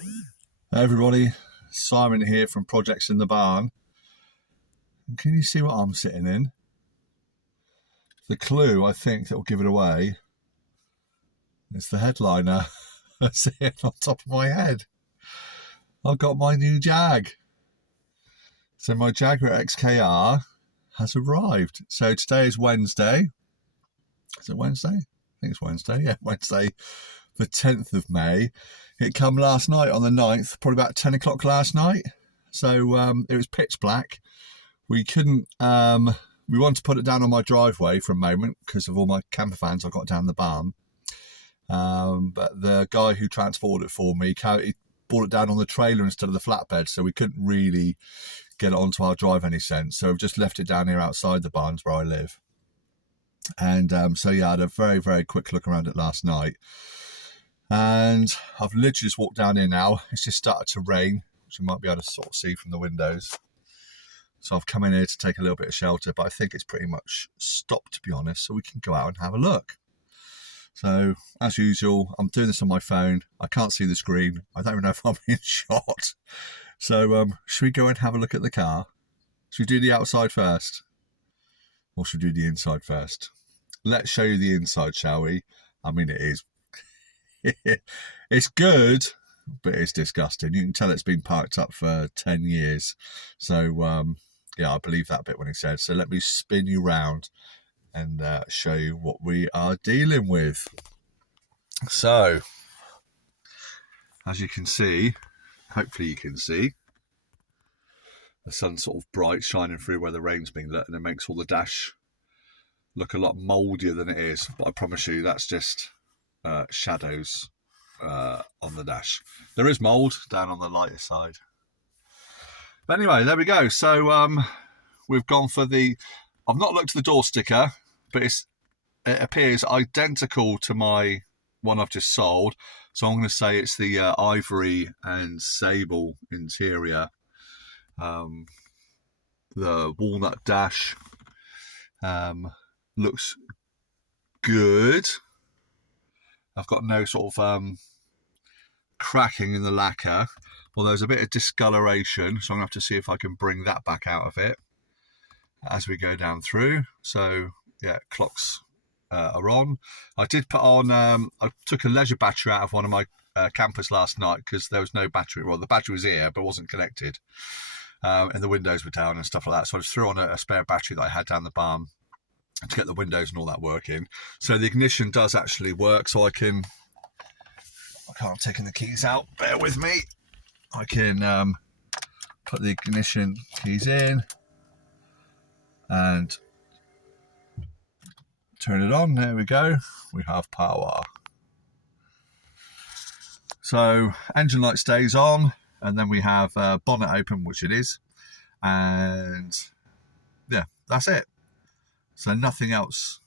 Hey everybody, Simon here from Projects in the Barn. Can you see what I'm sitting in? The clue, I think, that will give it away is the headliner sitting on top of my head. I've got my new Jag. So my Jaguar XKR has arrived. So today is Wednesday. Is it Wednesday? I think it's Wednesday. Yeah, Wednesday, the 10th of May. It come last night on the 9th, probably about 10 o'clock last night. So it was pitch black. We couldn't, we wanted to put it down on my driveway for a moment because of all my camper vans I got down the barn. But the guy who transported it for me, he brought it down on the trailer instead of the flatbed, so we couldn't really get it onto our drive any sense. So we've just left it down here outside the barns where I live. And so yeah, I had a very, very quick look around it last night. And I've literally just walked down here now. It's just started to rain, which you might be able to sort of see from the windows. So I've come in here to take a little bit of shelter, but I think it's pretty much stopped, to be honest, so we can go out and have a look. So, as usual, I'm doing this on my phone. I can't see the screen. I don't even know if I'm being shot. So, should we go and have a look at the car? Should we do the outside first? Or should we do the inside first? Let's show you the inside, shall we? I mean, it is. It's good, but it's disgusting. You can tell it's been parked up for 10 years. So, yeah, I believe that bit when he said. So let me spin you round and show you what we are dealing with. So, as you can see, hopefully you can see, the sun's sort of bright, shining through where the rain's been let, and it makes all the dash look a lot mouldier than it is. But I promise you, that's just shadows on the dash. There is mould down on the lighter side. But anyway, there we go. So we've gone for the... I've not looked at the door sticker, but it appears identical to my one I've just sold. So I'm going to say it's the Ivory and Sable interior. The walnut dash looks good. I've got no sort of cracking in the lacquer. Well, there's a bit of discoloration, so I'm going to have to see if I can bring that back out of it as we go down through. So, yeah, clocks are on. I did put on, I took a leisure battery out of one of my campers last night because there was no battery. Well, the battery was here, but wasn't connected. And the windows were down and stuff like that. So I just threw on a spare battery that I had down the barn to get the windows and all that working. So the ignition does actually work, so I can't take the keys out, bear with me. I can put the ignition keys in and turn it on. There we go. We have power. So engine light stays on, and then we have bonnet open, which it is. And yeah, that's it. So nothing else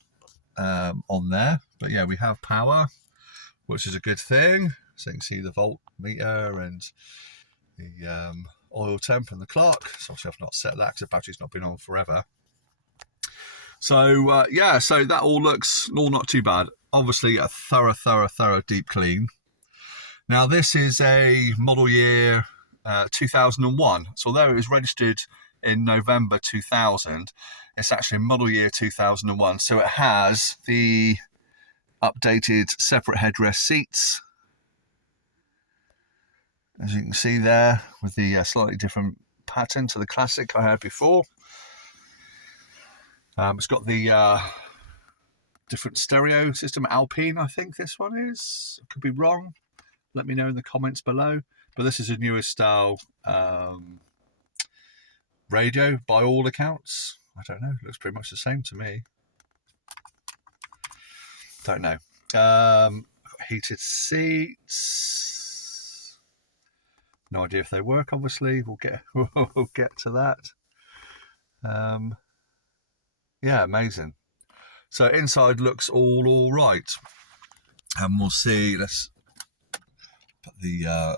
on there. But yeah, we have power, which is a good thing. So you can see the voltmeter and the oil temp and the clock. So obviously I've not set that because the battery's not been on forever. So yeah, so that all looks all not too bad. Obviously a thorough deep clean. Now this is a model year 2001. So although it was registered in November 2000, it's actually model year 2001. So it has the updated separate headrest seats, as you can see there, with the slightly different pattern to the classic I had before. It's got the different stereo system, Alpine, I think this one is. I could be wrong. Let me know in the comments below. But this is a newer style radio by all accounts. I don't know. It looks pretty much the same to me. Don't know. Got heated seats. No idea if they work. Obviously, we'll get to that. Yeah, amazing. So inside looks all right, and we'll see. Let's put the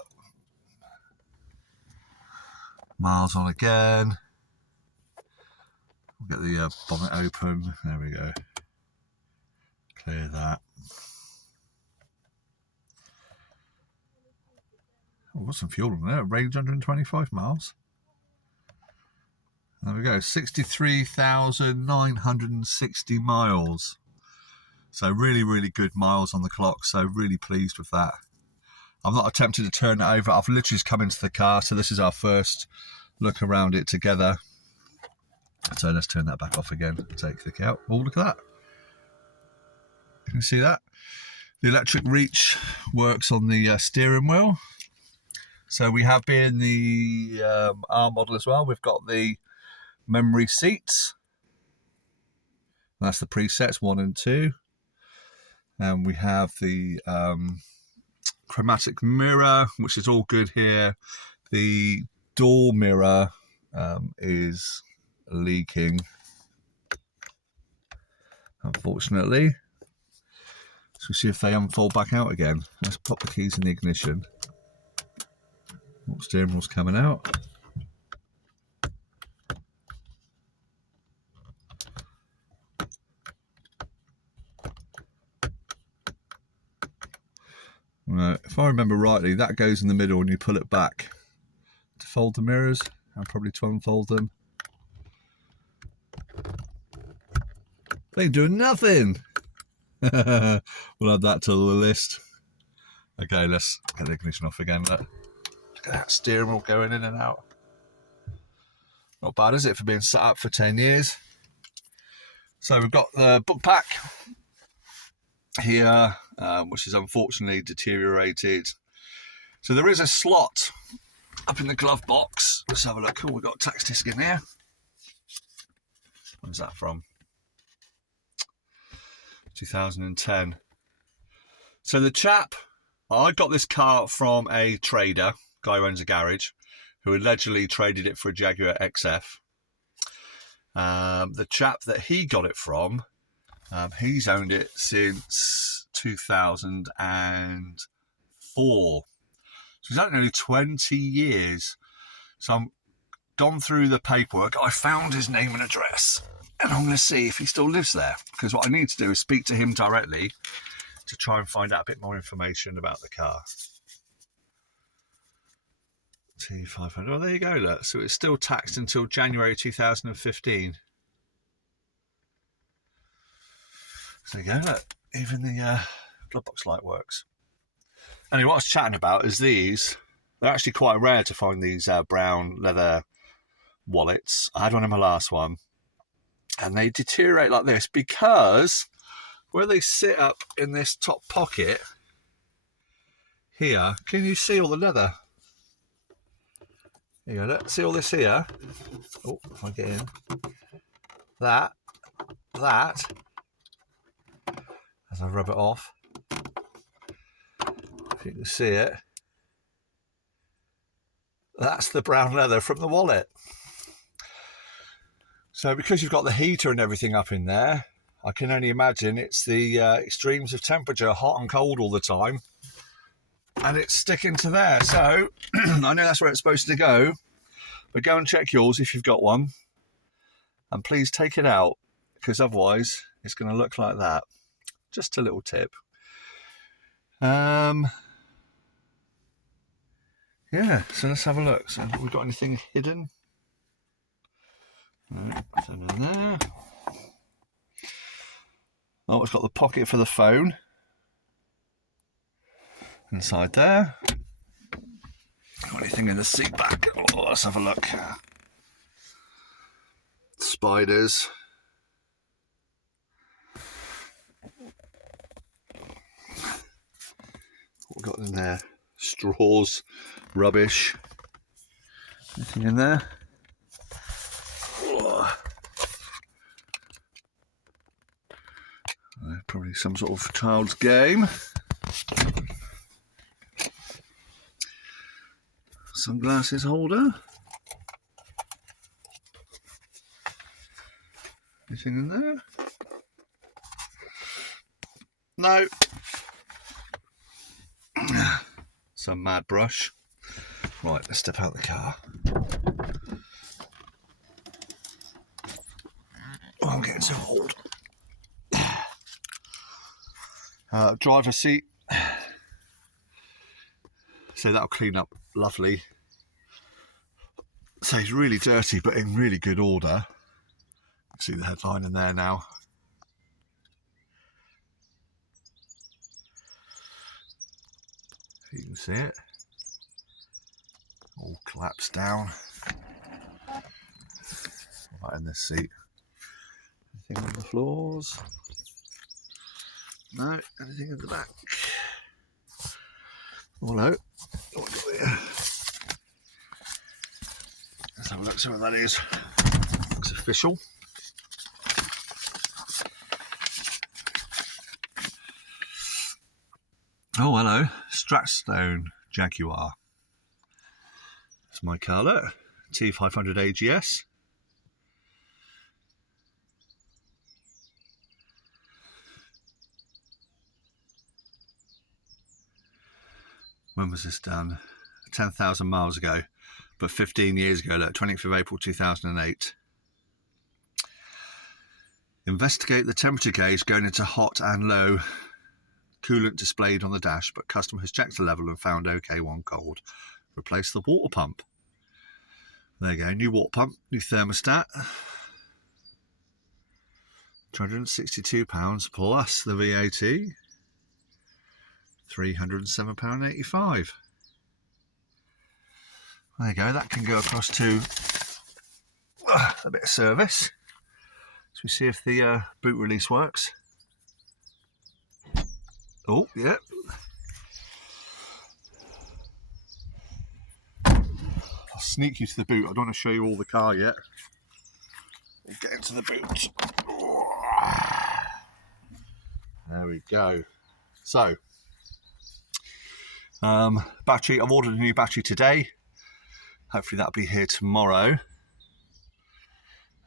miles on again. We'll get the bonnet open. There we go. Clear that. Oh, got some fuel in there. Range 125 miles. There we go, 63,960 miles. So really, really good miles on the clock. So really pleased with that. I'm not attempting to turn it over. I've literally just come into the car. So this is our first look around it together. So let's turn that back off again. Take the key out. Oh, look at that. Can you see that? The electric reach works on the steering wheel. So we have been the R model as well. We've got the memory seats. That's the presets 1 and 2. And we have the chromatic mirror, which is all good here. The door mirror is leaking, unfortunately. So see if they unfold back out again. Let's pop the keys in the ignition. Steering wheel's coming out. Right, if I remember rightly, that goes in the middle and you pull it back to fold the mirrors and probably to unfold them. They ain't doing nothing. We'll add that to the list. Okay, let's get the ignition off again. Look at that steering wheel going in and out. Not bad, is it, for being set up for 10 years? So we've got the book pack here, which is unfortunately deteriorated. So there is a slot up in the glove box. Let's have a look. Oh, we've got a tax disc in here. When's that from? 2010. So the chap, I got this car from a trader, guy who owns a garage, who allegedly traded it for a Jaguar XF. The chap that he got it from, he's owned it since 2004. So he's owned it nearly 20 years. So I'm gone through the paperwork. I found his name and address, and I'm going to see if he still lives there. Because what I need to do is speak to him directly to try and find out a bit more information about the car. T500. Oh, there you go. Look. So it's still taxed until January 2015. So there you go. Look. Even the Glovebox light works. Anyway, what I was chatting about is these. They're actually quite rare to find these brown leather wallets. I had one in my last one. And they deteriorate like this because where they sit up in this top pocket here, can you see all the leather? Here you go, look, see all this here? Oh, if I get in. That, as I rub it off, if you can see it, that's the brown leather from the wallet. So because you've got the heater and everything up in there, I can only imagine it's the extremes of temperature, hot and cold all the time. And it's sticking to there. So I know that's where it's supposed to go. But go and check yours if you've got one. And please take it out, because otherwise it's going to look like that. Just a little tip. Yeah, so let's have a look. So have we got anything hidden? No, nothing in there. Oh, it's got the pocket for the phone inside there. Got anything in the seat back? Oh, let's have a look. Spiders. What we got in there? Straws, rubbish. Anything in there? Probably some sort of child's game. Sunglasses holder. Anything in there? No. Some mad brush. Right, let's step out the car. Oh, I'm getting so old. driver's seat. So So that'll clean up lovely. So it's really dirty, but in really good order. You can see the headline in there now. You can see it. All collapsed down. Right in this seat. Anything on the floors? No, anything in the back? Oh no. What have we got here? Let's have a look, see what that is. Looks official. Oh, hello. Stratstone Jaguar. That's my colour. T500 AGS. When was this done? 10,000 miles ago, but 15 years ago, look, 20th of April 2008. Investigate the temperature gauge going into hot and low. Coolant displayed on the dash, but customer has checked the level and found OK, one cold. Replace the water pump. There you go, new water pump, new thermostat. £262 plus the VAT. £307.85. There you go, that can go across to a bit of service. So we see if the boot release works. Oh, yeah. I'll sneak you to the boot. I don't want to show you all the car yet. We'll get into the boot. There we go. So, battery, I've ordered a new battery today. Hopefully that'll be here tomorrow.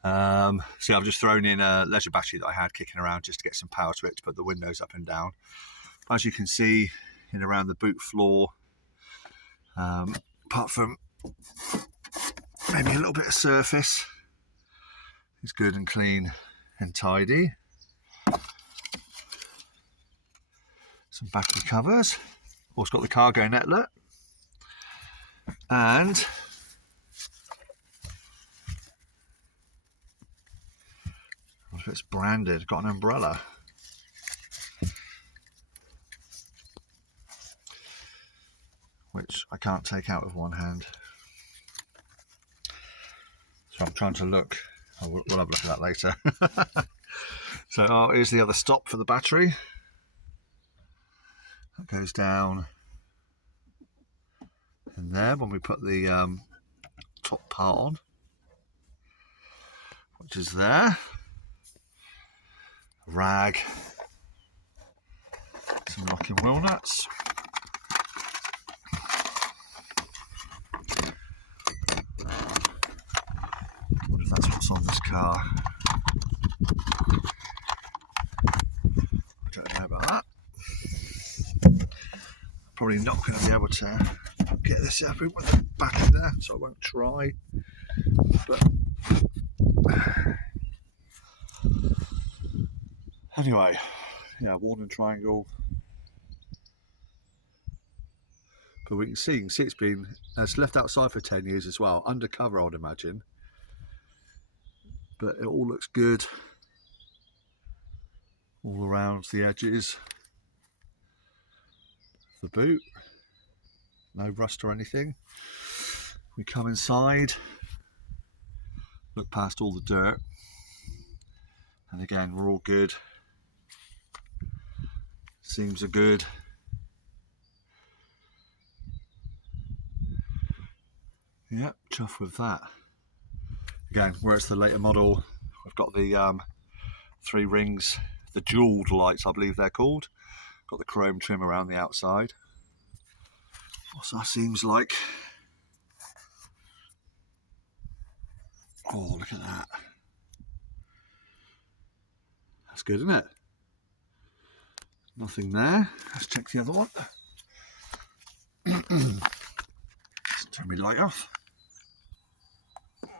So I've just thrown in a leisure battery that I had kicking around just to get some power to it, to put the windows up and down. As you can see, in around the boot floor, apart from maybe a little bit of surface, it's good and clean and tidy. Some battery covers. Also got the cargo netlet. And if it's branded, got an umbrella. Which I can't take out with one hand. So I'm trying to look. We'll have a look at that later. So here's the other stop for the battery. That goes down in there when we put the top part on, which is there. A rag. Some locking wheel nuts. That's what's on this car. I don't know about that. Probably not going to be able to get this up with the battery there, so I won't try. But anyway, yeah, warning triangle. But you can see it's left outside for 10 years as well, undercover, I would imagine. But it all looks good all around the edges. The boot, no rust or anything. We come inside, look past all the dirt, and again we're all good. Seams are good. Yep, chuffed with that. Again, where it's the later model, we've got the 3 rings, the jewelled lights, I believe they're called. Got the chrome trim around the outside. What's that seems like? Oh, look at that. That's good, isn't it? Nothing there. Let's check the other one. Let's turn my light off. Look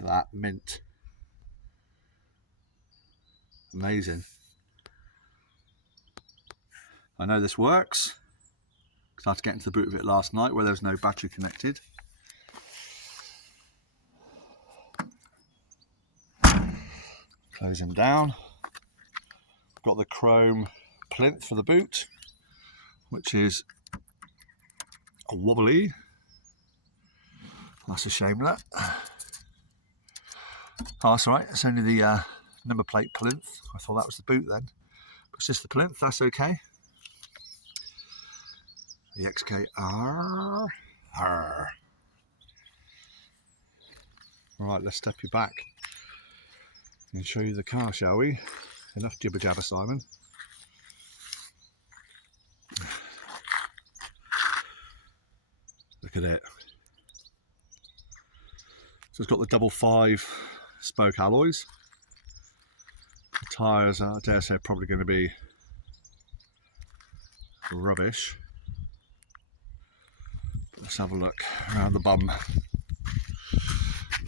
at that, mint. Amazing. I know this works So I had to get into the boot of it last night where there was no battery connected. Close him down. Got the chrome plinth for the boot, which is a wobbly. That's a shame, that. Oh, that's all right. It's only the number plate plinth. I thought that was the boot then. But it's just the plinth. That's okay. The XKR. Right, let's step you back and show you the car, shall we? Enough jibber jabber, Simon. Look at it. So it's got the double 5 spoke alloys. The tyres are, I dare say, probably going to be rubbish. But let's have a look around the bum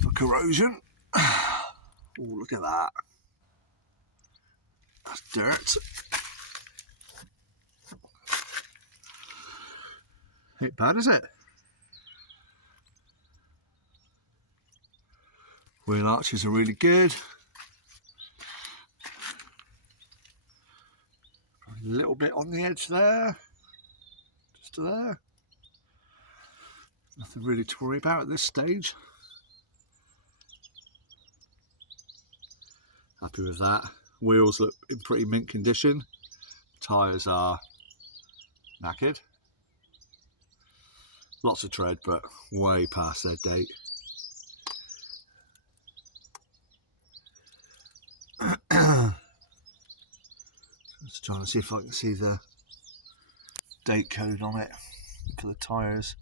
for corrosion. Oh, look at that. That's dirt. Ain't bad, is it? Wheel arches are really good. A little bit on the edge there. Just there. Nothing really to worry about at this stage. Happy with that. Wheels look in pretty mint condition. Tyres are knackered. Lots of tread, but way past their date. Just trying to see if I can see the date code on it for the tyres.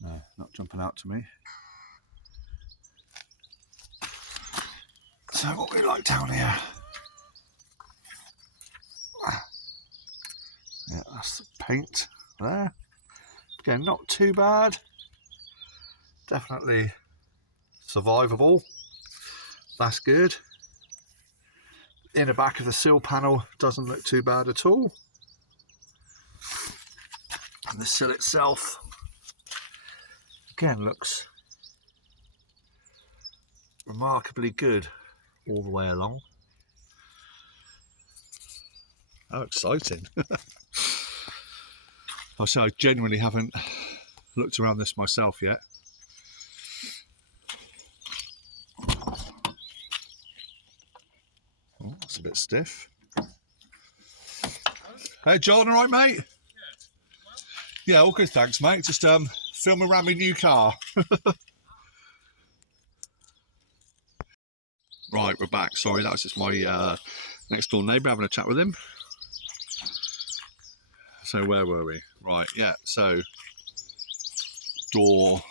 No, not jumping out to me. So what we like down here. Yeah, that's the paint there. Again, not too bad. Definitely survivable. That's good. Inner back of the sill panel doesn't look too bad at all. And the sill itself, again, looks remarkably good all the way along. How exciting. So I genuinely haven't looked around this myself yet. Oh, that's a bit stiff. Hey John, all right mate? Yeah, all good, thanks mate. Just filming around my new car. Right, we're back. Sorry, that was just my next door neighbour, having a chat with him. So where were we? Right, yeah, so door.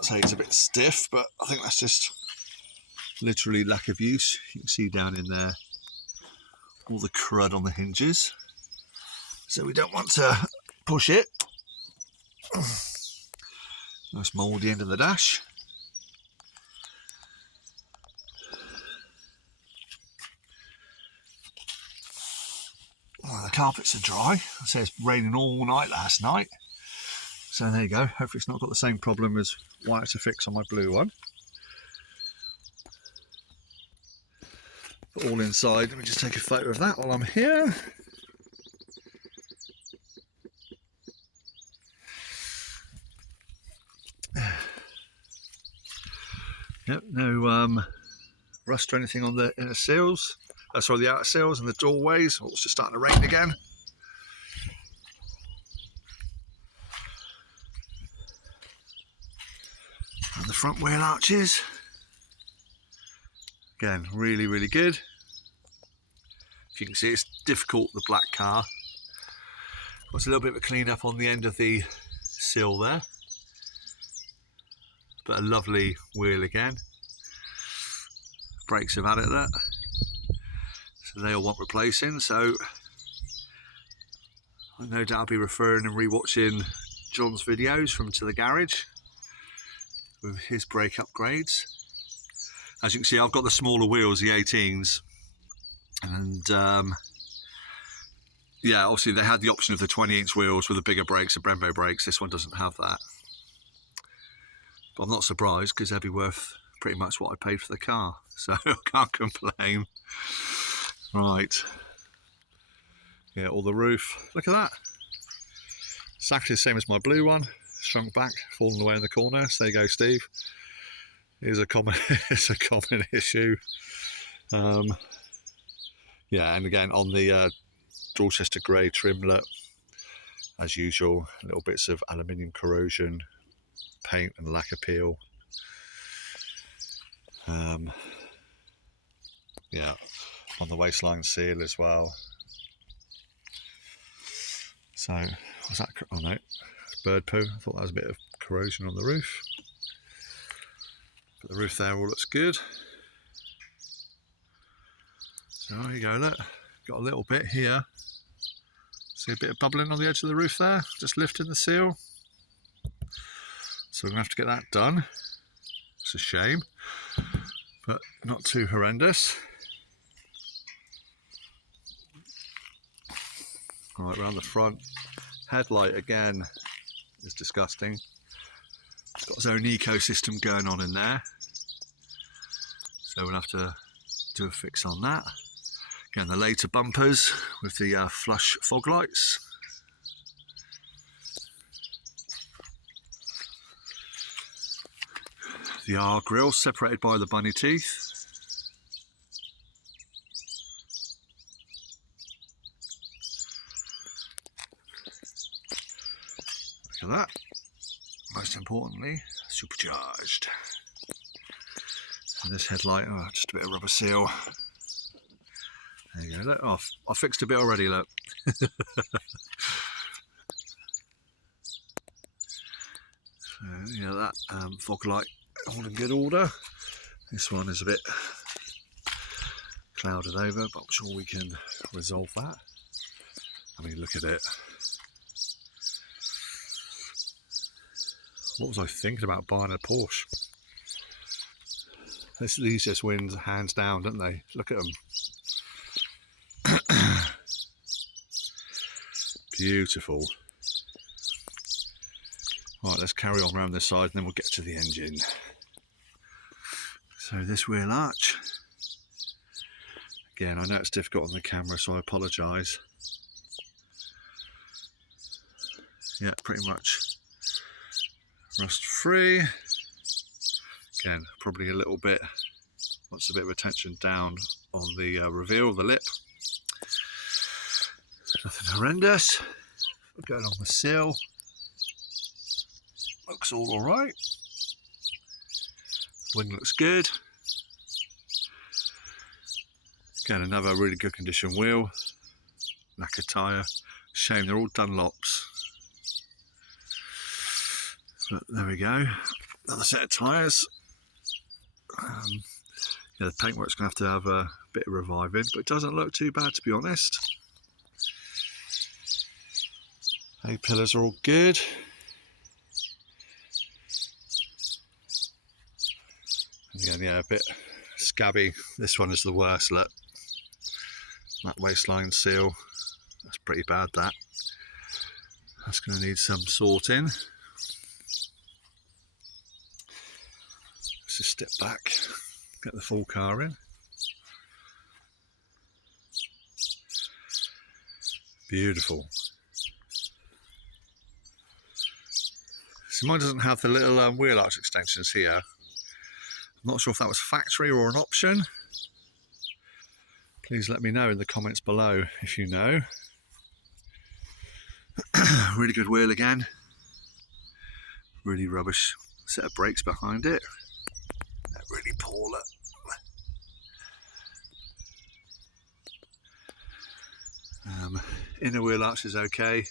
So it's a bit stiff, but I think that's just literally lack of use. You can see down in there all the crud on the hinges. So we don't want to push it. Nice mouldy end of the dash. Well, the carpets are dry. I say it's raining all night last night. So there you go. Hopefully it's not got the same problem as wire to fix on my blue one. But all inside, let me just take a photo of that while I'm here. Yep, no rust or anything on the inner sills. Sorry, the outer sills and the doorways. Oh, it's just starting to rain again. And the front wheel arches. Again, really, really good. If you can see, it's difficult, the black car. Got a little bit of a clean up on the end of the sill there. But a lovely wheel again. Brakes have had it there. So they all want replacing, so I no doubt I'll be referring and rewatching John's videos from To The Garage. with his brake upgrades. As you can see, I've got the smaller wheels, the 18s, and yeah, obviously they had the option of the 20-inch wheels with the bigger brakes, the Brembo brakes. This one doesn't have that, but I'm not surprised because they'd be worth pretty much what I paid for the car, so I can't complain. Right, yeah, all the roof, look at that, exactly the same as my blue one, shrunk back, falling away in the corner. So there you go, Steve. It's a common issue. Yeah, and again on the Dorchester grey trim, look, as usual, little bits of aluminium corrosion, paint and lack appeal. Yeah, on the waistline seal as well. So, was that? Oh no, bird poo. I thought that was a bit of corrosion on the roof. But the roof there all looks good. So there you go, look, got a little bit here. See a bit of bubbling on the edge of the roof there, just lifting the seal. So we're gonna have to get that done. It's a shame, but not too horrendous. Right, around the front, headlight again is disgusting. It's got its own ecosystem going on in there. So we'll have to do a fix on that. Again, the later bumpers with the flush fog lights. The R grille separated by the bunny teeth. Look at that. Most importantly, supercharged. And this headlight, oh, just a bit of rubber seal. There you go, look, oh, I fixed a bit already, look. So, yeah, that fog light all in good order. This one is a bit clouded over, but I'm sure we can resolve that. I mean, look at it. What was I thinking about buying a Porsche? These just win hands down, don't they? Look at them. Beautiful. Right, let's carry on around this side and then we'll get to the engine. So this wheel arch. Again, I know it's difficult on the camera, so I apologise. Yeah, pretty much rust free. Again, probably a little bit, wants a bit of attention down on the reveal, the lip. Nothing horrendous. We'll go along the sill. Looks all alright. Wing looks good. Again, another really good condition wheel. Lacquer tyre. Shame they're all Dunlops. But there we go. Another set of tyres. Yeah, the paintwork's going to have a bit of reviving, but it doesn't look too bad, to be honest. A-pillars are all good. Again, yeah, a bit scabby. This one is the worst, look. That waistline seal, that's pretty bad, that. That's going to need some sorting. Let's just step back, get the full car in. Beautiful. See, mine doesn't have the little wheel arch extensions here. I'm not sure if that was factory or an option. Please let me know in the comments below if you know. Really good wheel again. Really rubbish set of brakes behind it. They're really poor. Inner wheel arch is okay,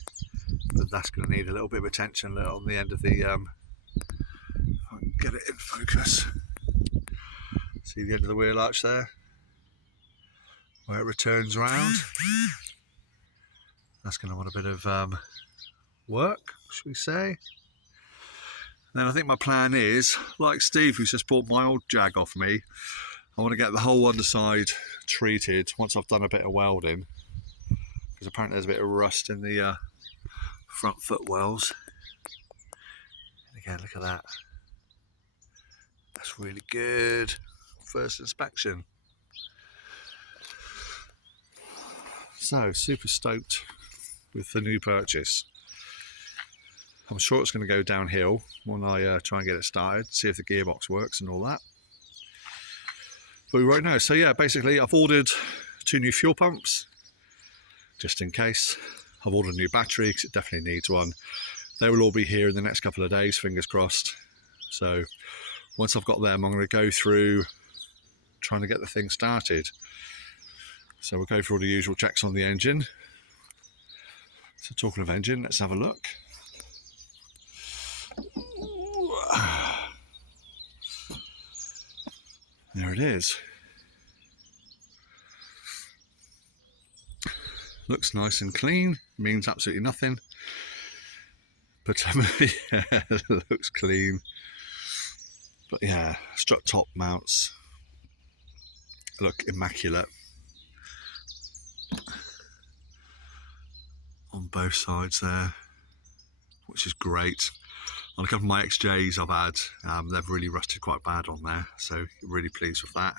but that's going to need a little bit of attention on the end of the, if I can get it in focus. See the end of the wheel arch there, where it returns round. That's going to want a bit of work, should we say. Then I think my plan is, like Steve, who's just bought my old Jag off me, I want to get the whole underside treated once I've done a bit of welding, because apparently there's a bit of rust in the front footwells. And again, look at that. That's really good. First inspection. So, super stoked with the new purchase. I'm sure it's going to go downhill when I try and get it started, see if the gearbox works and all that. But we won't know. So yeah, basically I've ordered 2 new fuel pumps, just in case. I've ordered a new battery because it definitely needs one. They will all be here in the next couple of days, fingers crossed. So once I've got them, I'm going to go through trying to get the thing started. So we'll go through all the usual checks on the engine. So talking of engine, let's have a look. There it is. Looks nice and clean, means absolutely nothing. But yeah, it looks clean. But yeah, strut top mounts look immaculate on both sides there, which is great. On a couple of my XJs I've had, they've really rusted quite bad on there, so really pleased with that.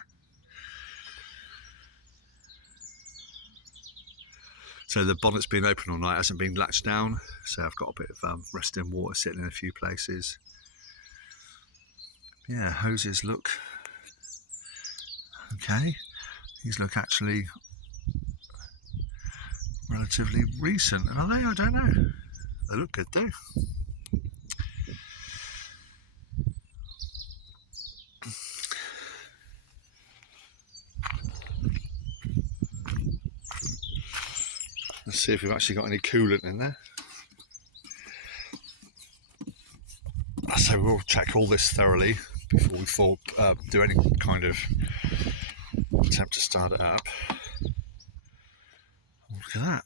So the bonnet's been open all night, hasn't been latched down, so I've got a bit of resting water sitting in a few places. Yeah, hoses look okay. These look actually relatively recent, are they? I don't know. They look good though. Let's see if we've actually got any coolant in there. So we'll check all this thoroughly before we do any kind of attempt to start it up. Look at that.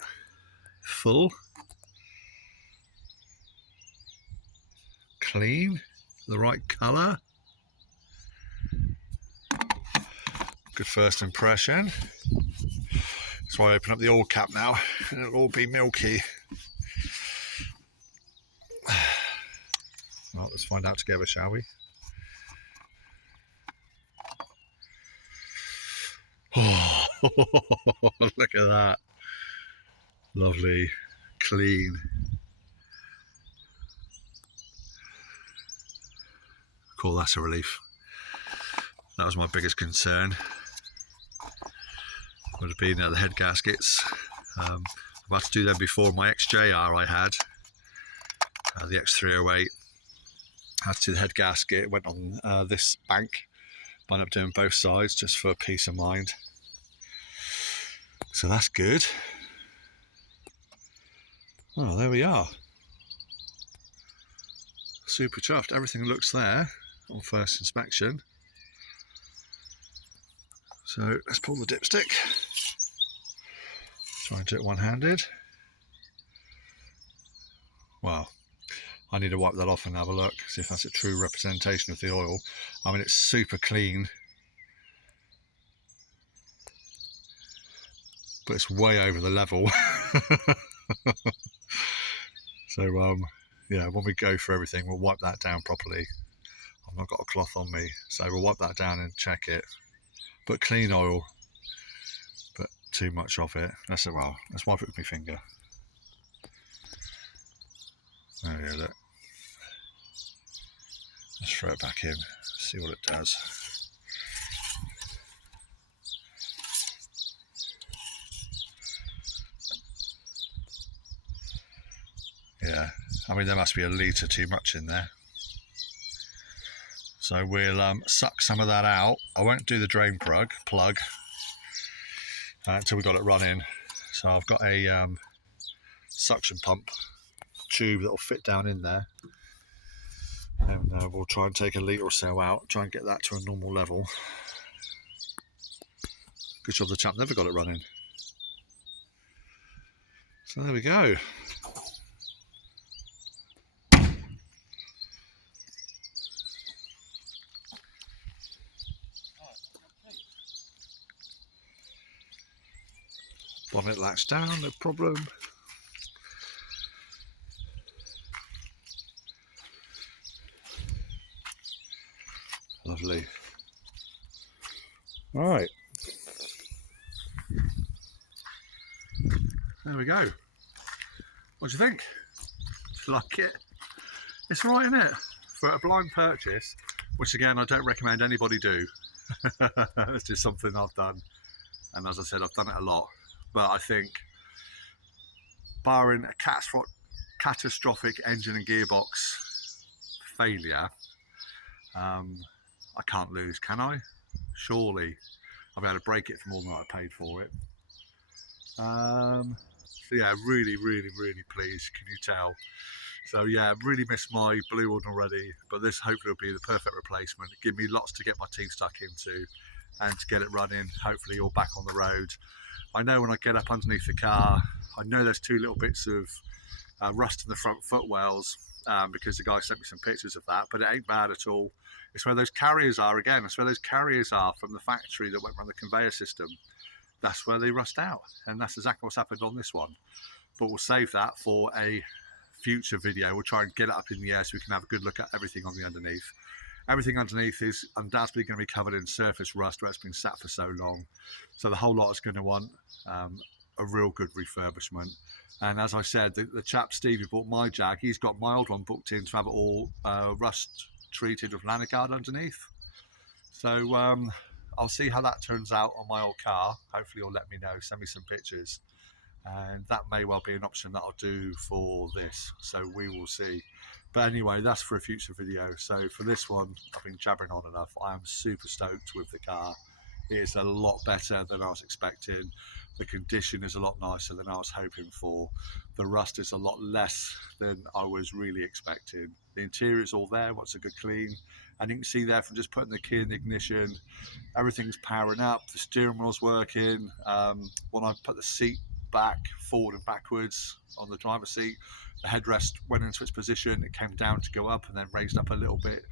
Full. Clean. The right colour. Good first impression. That's why I open up the oil cap now, and it'll all be milky. Well, let's find out together, shall we? Oh, look at that. Lovely, clean. Cool, that's a relief. That was my biggest concern. Would have been the head gaskets. I've had to do them before. My XJR I had, the X308. Had to do the head gasket. Went on this bank. Wound up doing both sides just for peace of mind. So that's good. Well, there we are. Super chuffed. Everything looks there on first inspection. So let's pull the dipstick. Try and do it one-handed. Wow. I need to wipe that off and have a look, see if that's a true representation of the oil. I mean, it's super clean, but it's way over the level. So yeah, when we go for everything, we'll wipe that down properly. I've not got a cloth on me, so we'll wipe that down and check it. But clean oil, but too much of it. Let's wipe it with my finger. There we go, look. Let's throw it back in, see what it does. Yeah, I mean, there must be a litre too much in there. So we'll suck some of that out. I won't do the drain plug until we got it running. So I've got a suction pump tube that will fit down in there. And we'll try and take a litre or so out, try and get that to a normal level. Good job the chap never got it running. So there we go. Bonnet latch down, no problem. Lovely. Right. There we go. What do you think? Do you like it? It's right, isn't it? For a blind purchase, which again I don't recommend anybody do. It's just something I've done, and as I said, I've done it a lot. But I think, barring a catastrophic engine and gearbox failure, I can't lose, can I? Surely I'll be able to break it for more than I paid for it. So yeah, really pleased, can you tell? So yeah, really missed my blue one already, but this hopefully will be the perfect replacement. Give me lots to get my teeth stuck into and to get it running, hopefully all back on the road. I know when I get up underneath the car, I know there's two little bits of rust in the front footwells, because the guy sent me some pictures of that, but it ain't bad at all. It's where those carriers are again, it's where those carriers are from the factory that went around the conveyor system. That's where they rust out, and that's exactly what's happened on this one. But we'll save that for a future video. We'll try and get it up in the air so we can have a good look at everything on the underneath. Everything underneath is undoubtedly going to be covered in surface rust where it's been sat for so long. So the whole lot is going to want a real good refurbishment. And as I said, the chap Steve who bought my Jag, he's got my old one booked in to have it all rust treated with Lanigard underneath. So I'll see how that turns out on my old car. Hopefully he'll let me know, send me some pictures. And that may well be an option that I'll do for this. So we will see. But anyway, that's for a future video. So for this one, I've been jabbering on enough. I am super stoked with the car. It is a lot better than I was expecting. The condition is a lot nicer than I was hoping for. The rust is a lot less than I was really expecting. The interior is all there, wants a good clean. And you can see there from just putting the key in the ignition, everything's powering up, the steering wheel's working. When I put the seat back, forward and backwards on the driver's seat, the headrest went into its position, it came down to go up and then raised up a little bit.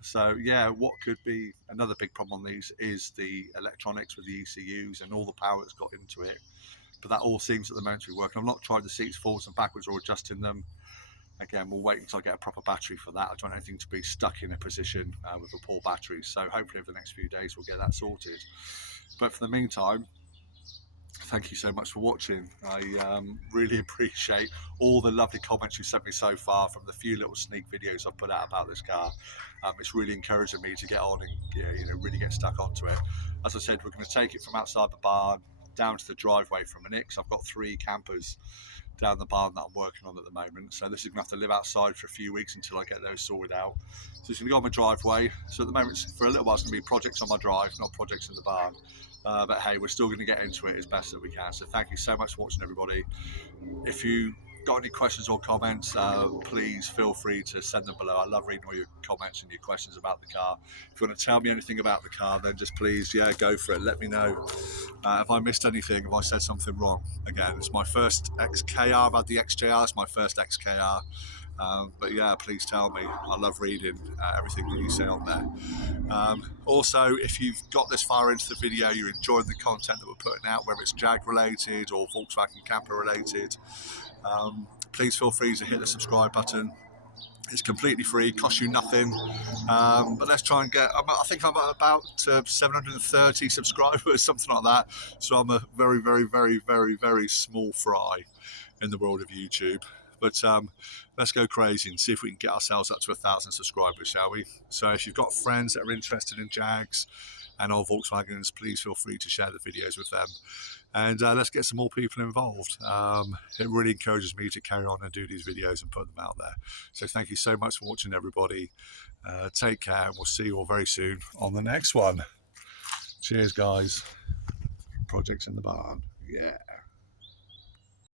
So yeah, what could be another big problem on these is the electronics with the ECUs and all the power that's got into it. But that all seems at the moment to be working. I've not tried the seats forwards and backwards or adjusting them. Again, we'll wait until I get a proper battery for that. I don't want anything to be stuck in a position with a poor battery. So hopefully over the next few days we'll get that sorted. But for the meantime, thank you so much for watching. I really appreciate all the lovely comments you've sent me so far from the few little sneak videos I've put out about this car. It's really encouraging me to get on and really get stuck onto it. As I said, we're going to take it from outside the barn down to the driveway for a minute, because I've got 3 campers down the barn that I'm working on at the moment. So this is going to have to live outside for a few weeks until I get those sorted out. So it's going to go on my driveway. So at the moment, for a little while, it's going to be projects on my drive, not projects in the barn. But hey, we're still going to get into it as best that we can. So thank you so much for watching, everybody. If you got any questions or comments, please feel free to send them below. I love reading all your comments and your questions about the car. If you want to tell me anything about the car, then just please, go for it. Let me know. If I missed anything, if I said something wrong. Again, it's my first XKR. I've had the XJR, it's my first XKR. But yeah, please tell me. I love reading everything that you say on there. Also, if you've got this far into the video, you're enjoying the content that we're putting out, whether it's Jag related or Volkswagen camper related, please feel free to hit the subscribe button. It's completely free, costs you nothing. But let's try and get, I think I'm at about 730 subscribers, something like that. So I'm a very small fry in the world of YouTube. But let's go crazy and see if we can get ourselves up to 1,000 subscribers, shall we? So if you've got friends that are interested in Jags and old Volkswagens, please feel free to share the videos with them. And let's get some more people involved. It really encourages me to carry on and do these videos and put them out there. So thank you so much for watching, everybody. Take care, and we'll see you all very soon on the next one. Cheers, guys. Projects in the barn. Yeah.